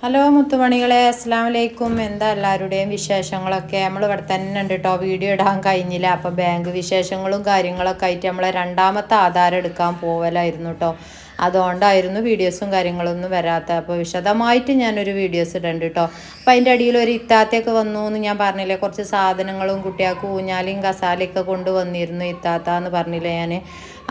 Hello മുത്തുമണികളെ, അസ്സാം വലൈക്കും. എന്താ എല്ലാവരുടെയും വിശേഷങ്ങളൊക്കെ? നമ്മൾ ഇവിടെ തന്നെ ഉണ്ട് കേട്ടോ. വീഡിയോ ഇടാൻ കഴിഞ്ഞില്ല. അപ്പം ബാങ്ക് വിശേഷങ്ങളും കാര്യങ്ങളൊക്കെ ആയിട്ട് നമ്മളെ രണ്ടാമത്തെ ആധാരം എടുക്കാൻ പോവലായിരുന്നു കേട്ടോ. അതുകൊണ്ടായിരുന്നു വീഡിയോസും കാര്യങ്ങളൊന്നും വരാത്ത. അപ്പോൾ വിശദമായിട്ട് ഞാനൊരു വീഡിയോസ് ഇടുന്നുണ്ട് കേട്ടോ. അപ്പം അതിൻ്റെ അടിയിൽ ഒരു ഇത്താത്തയൊക്കെ വന്നു എന്ന് ഞാൻ പറഞ്ഞില്ലേ. കുറച്ച് സാധനങ്ങളും കുട്ടികൾക്ക് ഊഞ്ഞാലിയും കസാലയൊക്കെ കൊണ്ടുവന്നിരുന്നു ഇത്താത്ത എന്ന് പറഞ്ഞില്ലേ ഞാൻ.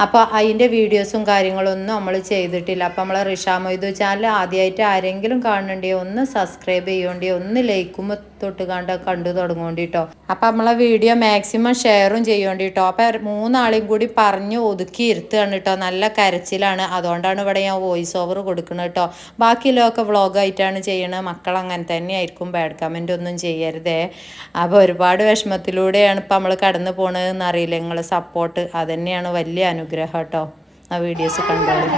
അപ്പോൾ അതിൻ്റെ വീഡിയോസും കാര്യങ്ങളൊന്നും നമ്മൾ ചെയ്തിട്ടില്ല. അപ്പോൾ നമ്മളെ റിഷ മൊയ്തു ചാനൽ ആദ്യമായിട്ട് ആരെങ്കിലും കാണണ്ടേ ഒന്ന് സബ്സ്ക്രൈബ് ചെയ്യേണ്ടി, ഒന്ന് ലൈക്കും തൊട്ട് കണ്ടു തുടങ്ങേണ്ടി കേട്ടോ. അപ്പോൾ നമ്മളെ വീഡിയോ മാക്സിമം ഷെയറും ചെയ്യേണ്ടി കേട്ടോ. അപ്പോൾ മൂന്നാളെയും കൂടി പറഞ്ഞു ഒതുക്കി ഇരുത്തുകയാണ് കേട്ടോ. നല്ല കരച്ചിലാണ്, അതുകൊണ്ടാണ് ഇവിടെ ഞാൻ വോയിസ് ഓവർ കൊടുക്കുന്നത് കേട്ടോ. ബാക്കിയുള്ളതൊക്കെ വ്ളോഗായിട്ടാണ് ചെയ്യണത്. മക്കൾ അങ്ങനെ തന്നെയായിരിക്കും, ബാഡ് കമൻ്റ് ഒന്നും ചെയ്യരുതേ. അപ്പോൾ ഒരുപാട് വിഷമത്തിലൂടെയാണ് ഇപ്പം നമ്മൾ കടന്നു പോണതെന്ന് അറിയില്ല. നിങ്ങളെ സപ്പോർട്ട് അതുതന്നെയാണ് വലിയ അനുഗ്രഹം കേട്ടോ. ആ വീഡിയോസ് കണ്ടോളൂ.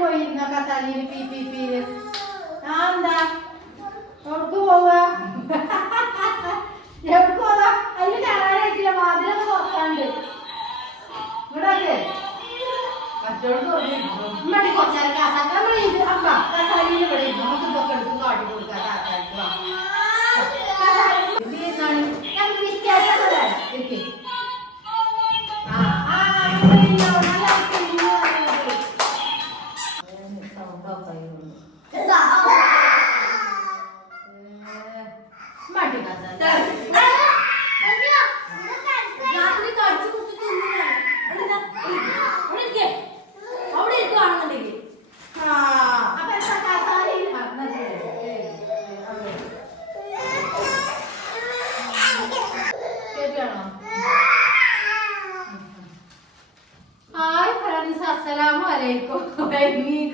പോയിരുന്ന കസാലയിൽ പി പി പിയില് എന്താ എവിടക്ക് പോവാ? എവിടക്ക് പോവാ? അതിന് കാണാനായിട്ടില്ല, വാതിലൊക്കെ തുറക്കാണ്ട്. ഇവിടെ മറ്റോട് കുറച്ചാൽ കസാലയിൽ ഇവിടെ നമുക്ക് ഇതൊക്കെ എടുത്ത് കാട്ടി കൊടുക്കാം.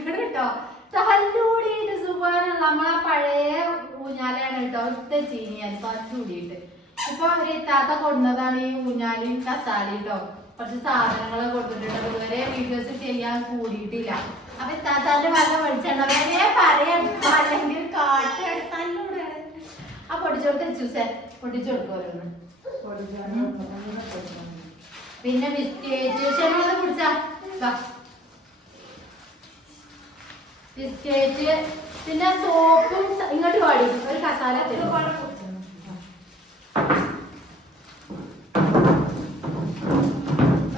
കേട്ടോ. തല്ലൂടിയിട്ട് സുഖാനുള്ള നമ്മളെ പഴയ ഊഞ്ഞാലാണ് കേട്ടോ. ഒറ്റ ചീനിയാൽ തല്ലൂടിയിട്ട് ഇപ്പൊ ഒരു താത്ത കൊടുന്നതാണ് ഈ ഊഞ്ഞാലും കസാലയും കേട്ടോ. കുറച്ച് സാധനങ്ങളെ കൊടുത്തിട്ടുണ്ട്. ഇതുവരെ വീഡിയോസ് ചെയ്യാൻ കൂടിയിട്ടില്ല. അപ്പൊ താത്താന്റെ വല്ല വിളിച്ചണ്ട വേറെ പറയാൻ അല്ലെങ്കിൽ കാട്ടെടുത്താലൂടെ ആ പൊടിച്ചോട്ട് ചൂസേ പൊടിച്ചു കൊടുക്കുമല്ലോ. പിന്നെ ബിസ്കറ്റ് ക്ഷമ കുടിച്ചാ ബിസ്കറ്റ്, പിന്നെ സോപ്പും ഇങ്ങോട്ട് പാടി ഒരു കസാല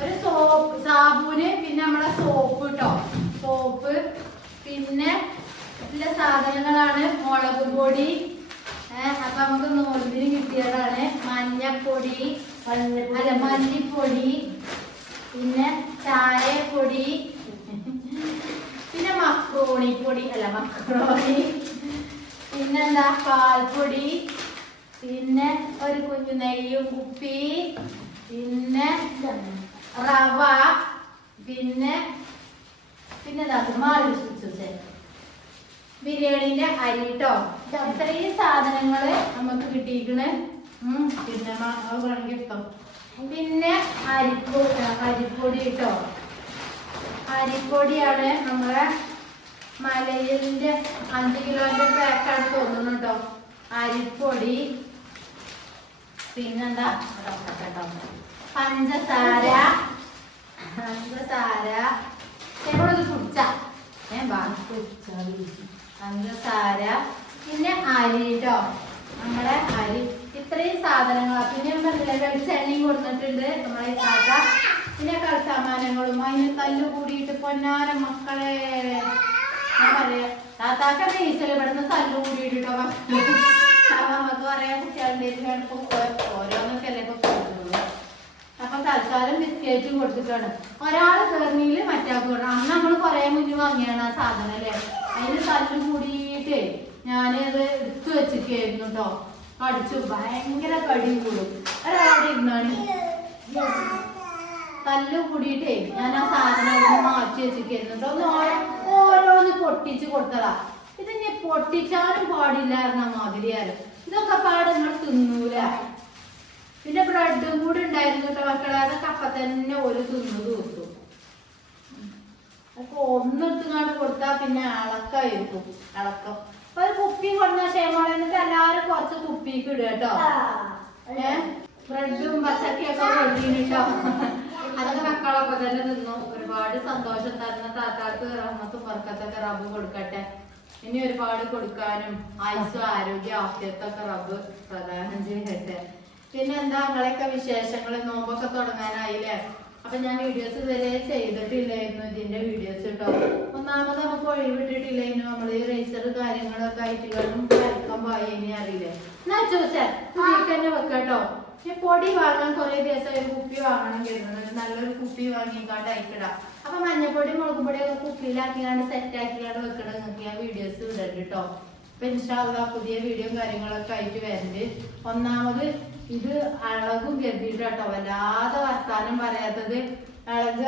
ഒരു സോപ്പ് സാബൂന്, പിന്നെ നമ്മളെ സോപ്പ് കേട്ടോ. സോപ്പ് പിന്നെ ഇതിലെ സാധനങ്ങളാണ് മുളക് പൊടി. അപ്പൊ നമുക്ക് നോമ്പിന് കിട്ടിയതാണ്. മഞ്ഞപ്പൊടി, അല്ല മല്ലിപ്പൊടി, പിന്നെ ചായപ്പൊടി, പിന്നെ മക്രോണി പൊടി, അല്ല മക്രോണി, പിന്നെന്താ പാൽപ്പൊടി, പിന്നെ ഒരു കുഞ്ഞു നെയ്യും കുപ്പി, പിന്നെ റവ, പിന്നെ ബിരിയാണിന്റെ അരി കേട്ടോ. ഇത്രയും സാധനങ്ങള് നമുക്ക് കിട്ടിയിരിക്കണ്. പിന്നെ കിട്ടും. പിന്നെ അരിപ്പൊടി കേട്ടോ. അരിപ്പൊടിയാണ് നമ്മളെ മലയിലിന്റെ 5 കിലോന്റെ പാക്കാണ് തോന്നുന്നു കേട്ടോ. അരിപ്പൊടി, പിന്നെന്താ പഞ്ചസാര എവിടെ കുടിച്ച പഞ്ചസാര, പിന്നെ അരി കേട്ടോ. നമ്മളെ അരി ഇത്രയും സാധനങ്ങളാ. പിന്നെ വെളിച്ചെണ്ണയും കൊടുത്തിട്ടുണ്ട് നമ്മളെ താത്ത. പിന്നെ കളിസാമാനങ്ങളും അതിന് തല്ലു കൂടിയിട്ട് പൊന്നാര മക്കളെ ഞാൻ പറയാ താത്താക്ക ഡീസൽ ഇവിടുന്ന് തല്ലു കൂടിയിട്ടോ. നമുക്ക് പറയാ കുട്ടികളുടെ ഓരോന്നൊക്കെ അല്ലേ ഇപ്പൊ കൊടുത്തുള്ളൂ. അപ്പൊ തൽക്കാലം ബിസ്ക്കറ്റ് കൊടുത്തിട്ടാണ്. ഒരാള് കയറിനില് മറ്റാൾക്ക് കൊടുക്കണം. അന്ന് നമ്മൾ കുറെ മുന്നിൽ വാങ്ങിയാണ് ആ സാധനം അല്ലേ. അതിന് തല്ലു കൂടിയിട്ട് ഞാനത് എടുത്തു വെച്ചിരിക്കായിരുന്നു കേട്ടോ. കടിച്ചു ഭയങ്കര കടി കൂടും. ഒരാളെ ഇരുന്നാണ് തല്ലു കൂടിയിട്ടേ ഞാൻ ആ സാധനം മാറ്റി വെച്ചിരിക്കുന്നു. ഓരോന്ന് പൊട്ടിച്ച് കൊടുത്തതാ. ഇത് ഞാൻ പൊട്ടിച്ചാലും പാടില്ലായിരുന്ന മാതിരിയാലും ഇതൊക്കെ പാട് നിങ്ങൾ തിന്നൂല. പിന്നെ ബ്രെഡും കൂടി ഉണ്ടായിരുന്നു കേട്ടോ. മക്കളെ അതൊക്കെ അപ്പൊ തന്നെ ഒരു തിന്നു തീർത്തു. അപ്പൊ ഒന്നെടുത്തുങ്ങാണ്ട് കൊടുത്താ പിന്നെ ഇളക്കായിരിക്കും. ഇളക്കം അപ്പൊ ഒരു കുപ്പി കൊടുന്ന ക്ഷേമം എന്നിട്ട് എല്ലാരും കുറച്ച് കുപ്പിക്ക് ഇടുക കേട്ടോ. ബ്രെഡും പച്ചക്കറിയൊക്കെ കൊണ്ടിട്ടോ. അതൊക്കെ മക്കളൊക്കെ തന്നെ തിന്നു. ഒരുപാട് സന്തോഷം തരുന്ന താത്താർക്ക് റഹ്മത്തും ബർക്കത്തൊക്കെ റബ്ബ് കൊടുക്കട്ടെ. ഇനി ഒരുപാട് കൊടുക്കാനും ആയുസ്സും ആരോഗ്യ ആഫിയത്തൊക്കെ റബ്ബ് പ്രദാനം ചെയ്യട്ടെ. പിന്നെ എന്താ നിങ്ങളെയൊക്കെ വിശേഷങ്ങൾ? നോമ്പൊക്കെ തുടങ്ങാനായില്ലേ? അപ്പൊ ഞാൻ വീഡിയോസ് ഇതുവരെ ചെയ്തിട്ടില്ലായിരുന്നു, ഇതിന്റെ വീഡിയോസ് കേട്ടോ. ഒന്നാമത് നമുക്ക് ഒഴിവിട്ടിട്ടില്ലായിരുന്നു. നമ്മൾ ഈ റേസർ കാര്യങ്ങളൊക്കെ ആയിട്ട് വരക്കാൻ പോയി ഇനി അറിയില്ലേ. എന്നാ ചോദിച്ചാൽ തന്നെ വെക്കട്ടോ. പൊടി വാങ്ങാൻ കുറെ ദിവസം ഒരു കുപ്പി വാങ്ങണം കരുതുന്നത്. നല്ലൊരു കുപ്പി വാങ്ങിക്കാണ്ട് അയക്കിടാം. അപ്പൊ മഞ്ഞപ്പൊടി മുളക് പൊടിയൊക്കെ കുപ്പിയിലാക്കിയാണ്ട് സെറ്റ് ആക്കിയാണ്ട് വെക്കണം. നിങ്ങൾക്ക് ഞാൻ വീഡിയോസ് വിടണ്ട് കേട്ടോ. അപ്പൊ ഇൻഷാ അല്ലാഹ് പുതിയ വീഡിയോ കാര്യങ്ങളൊക്കെ ആയിട്ട് വരണ്ട്. ഒന്നാമത് ഇത് അളകും കരുതിയിട്ട് കേട്ടോ, വല്ലാതെ വർത്താനം പറയാത്തത്. അളക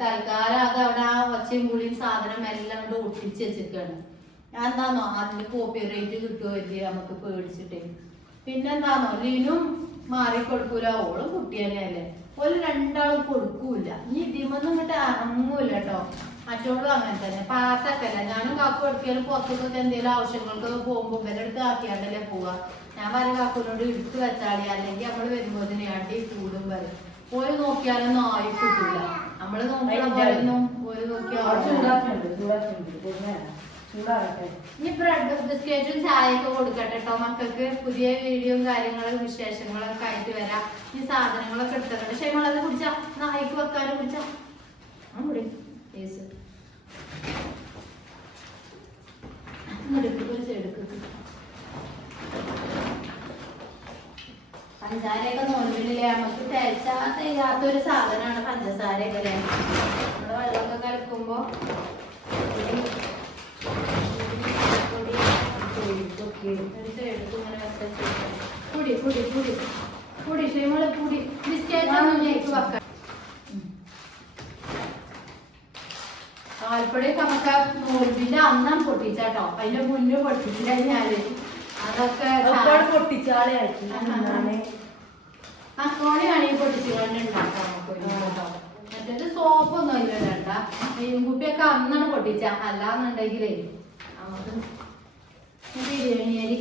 തൽക്കാലം അത് അവിടെ ആ ഒച്ചയും കൂടിയും സാധനം എല്ലാം കൊണ്ട് ഒട്ടിച്ച് വെച്ചിരിക്കാണ്. ഞാൻ എന്താന്നോ അതിന് കോപ്പി റേറ്റ് കിട്ടുമോ ഇല്ലേ നമുക്ക് പേടിച്ചിട്ടേ. പിന്നെന്താന്നോ ലിനും മാറി കൊടുക്കൂല, ഓളും കുട്ടി തന്നെയല്ലേ. ഓല് രണ്ടാളും കൊടുക്കൂല. ഇനി ഇതിമൊന്നും ഇങ്ങോട്ട് ഇറങ്ങൂല കേട്ടോ. മറ്റോളും അങ്ങനെ തന്നെ. പാത്തൊക്കെയല്ല ഞാനും കാക്കു എടുക്കാനും പുറത്തൊക്കെ എന്തെങ്കിലും ആവശ്യങ്ങൾക്ക് പോകുമ്പോ ഇവരെടുത്ത് ആക്കിയാണ്ടല്ലേ പോവാ. ഞാൻ പറയും കാക്കുനോട് എടുത്ത് വെച്ചാളി, അല്ലെങ്കിൽ നമ്മള് വരുമ്പോ അടി കൂടും പറയും. ഓര് നോക്കിയാലൊന്നും ആയി കിട്ടൂല. നമ്മള് നോക്കിയ പോലൊന്നും ഓര് ഇനി ബ്രെഡ് ബിസ്ക്കറ്റും ചായയൊക്കെ കൊടുക്കട്ടെ കേട്ടോ മക്കൾക്ക്. പുതിയ വീഡിയോയും കാര്യങ്ങളും വിശേഷങ്ങളൊക്കെ ആയിട്ട് വരാം. ഈ സാധനങ്ങളൊക്കെ എടുത്തിട്ടുണ്ട്. പക്ഷെ നമ്മളത് കുടിച്ചാ നായിക്ക് വെക്കാനും കുടിച്ചാ പഞ്ചസാരയൊക്കെ നോക്കില്ലേ നമുക്ക് തേച്ചാ ചെയ്യാത്തൊരു സാധനമാണ് പഞ്ചസാരയൊക്കെ അല്ലേ. നമ്മള് വെള്ളമൊക്കെ കലക്കുമ്പോ പാൽപ്പൊടിയൊക്കെ നമുക്ക് നോമ്പിന്റെ അന്നം പൊട്ടിച്ചാട്ടോ. അതിന്റെ മുന്നേ പൊട്ടിച്ചില്ല ഞാന്. അതൊക്കെ മക്കോണിയാണെങ്കിൽ പൊട്ടിച്ച് കൊണ്ട് ഉണ്ടാക്കാം നമുക്ക്. മറ്റേത് സോപ്പൊന്നും ഇല്ല വേണ്ട. കുപ്പിയൊക്കെ അന്നാണ് പൊട്ടിച്ച. അല്ലാന്നുണ്ടെങ്കിലേ നമുക്ക് ബിരിയാണി അരി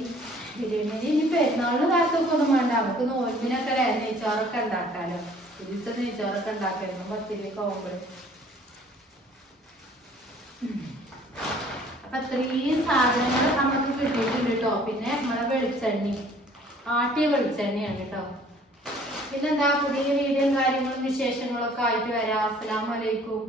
ഇനി പെരുന്നാളിന് കാലത്തൊക്കെ ഒന്നും വേണ്ട. നമുക്ക് നോമ്പിനൊക്കെ നെയ്ച്ചോറൊക്കെ ഉണ്ടാക്കാലോ. ഒരു ദിവസം നെയ്ച്ചോറൊക്കെ ഉണ്ടാക്കായിരുന്നു പത്തിരിയൊക്കെ ആവുമ്പോഴേ. അപ്പൊ ഇത്രയും സാധനങ്ങൾ നമുക്ക് കിട്ടിയിട്ടുണ്ട് കേട്ടോ. പിന്നെ നമ്മളെ വെളിച്ചെണ്ണി ആട്ടിയ വെളിച്ചെണ്ണയാണ് കേട്ടോ. പിന്നെന്താ പുതിയ വീഡിയോയും കാര്യങ്ങളും വിശേഷങ്ങളൊക്കെ ആയിട്ട് വരാം. അസ്സലാമു അലൈക്കും.